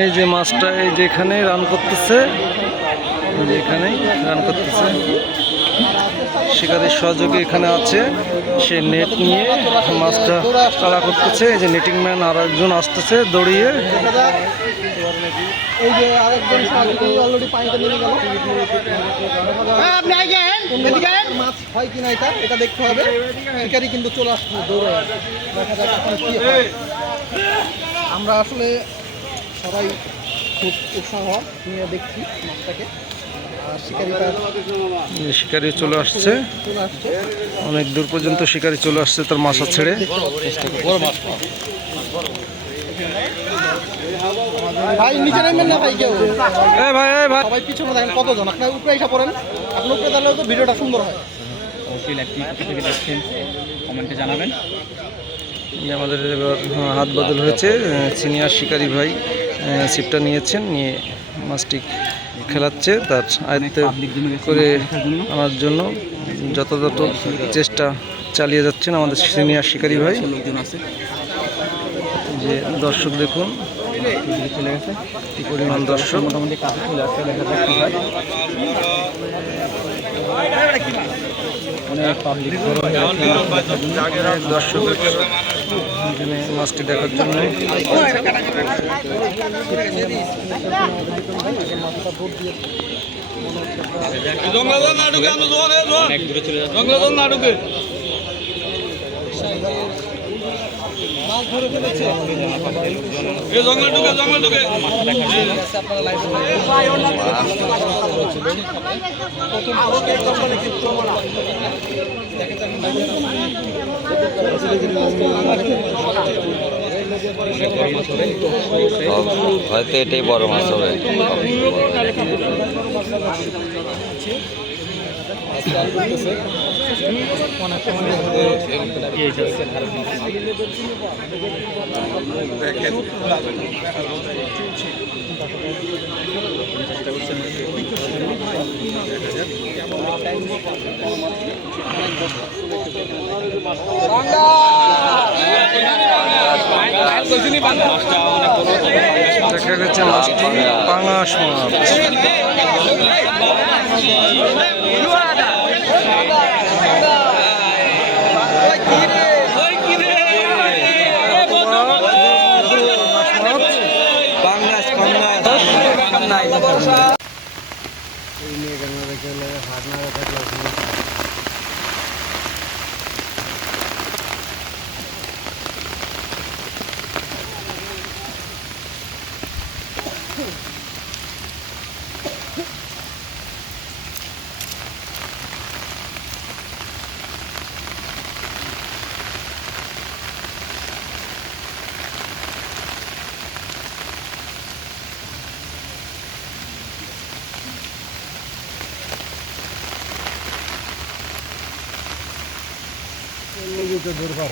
এই যে মাছটা এই যে এখানে রান করতেছে, এখানেই রান করতেছে। শিকারের সহযোগী এখানে আছে, সে নেট নিয়ে মাছটা তাড়া করতেছে। এই যে নেটিং ম্যান আর একজন আসতেছে দৌড়িয়ে। এই যে আরেকজন অলরেডি পানিতে নেমে গেল। মাছ হয় কিনা এটা দেখতে হবে। শিকারি কিন্তু চলে আসছে দৌড়ে। দেখা যাক এখন কি হয়। আমরা আসলে সবাই খুব উৎসাহ নিয়ে দেখছি মাছটাকে। শিকারি চলে আসছে, অনেক দূর পর্যন্ত শিকারি চলে আসছে তার মাছা ছেড়ে। ভাই নিচে নামবেন না ভাই, কেউ ভাই সবাই পিছনে দেখেন কতজন। আপনার উপরে এসে পড়েন, আপনার উপরে তাহলে তো ভিডিওটা সুন্দর হয়। কমেন্টে জানাবেন। আমাদের এবার হাত বদল হয়েছে, সিনিয়র শিকারি ভাই ছিপটা নিয়েছেন, নিয়ে মাছটি খেলাচ্ছে, তার আয়ত্তে করে আনার জন্য যথাযথ চেষ্টা চালিয়ে যাচ্ছেন আমাদের সিনিয়র শিকারি ভাই। যে দর্শক দেখুন কি পরিমাণ দর্শক, মোটামুটি কাছে চলে আসছে। দেখা যাক কি হয়। অনেক পাবলিক দর্শক মাছটি দেখার জন্য। অনেক দূরে চলে যাচ্ছে। হয়তো এটাই বড় মাছ হবে। দেখা গেছে মাছটি পাঙাশ মাছ। দূর পার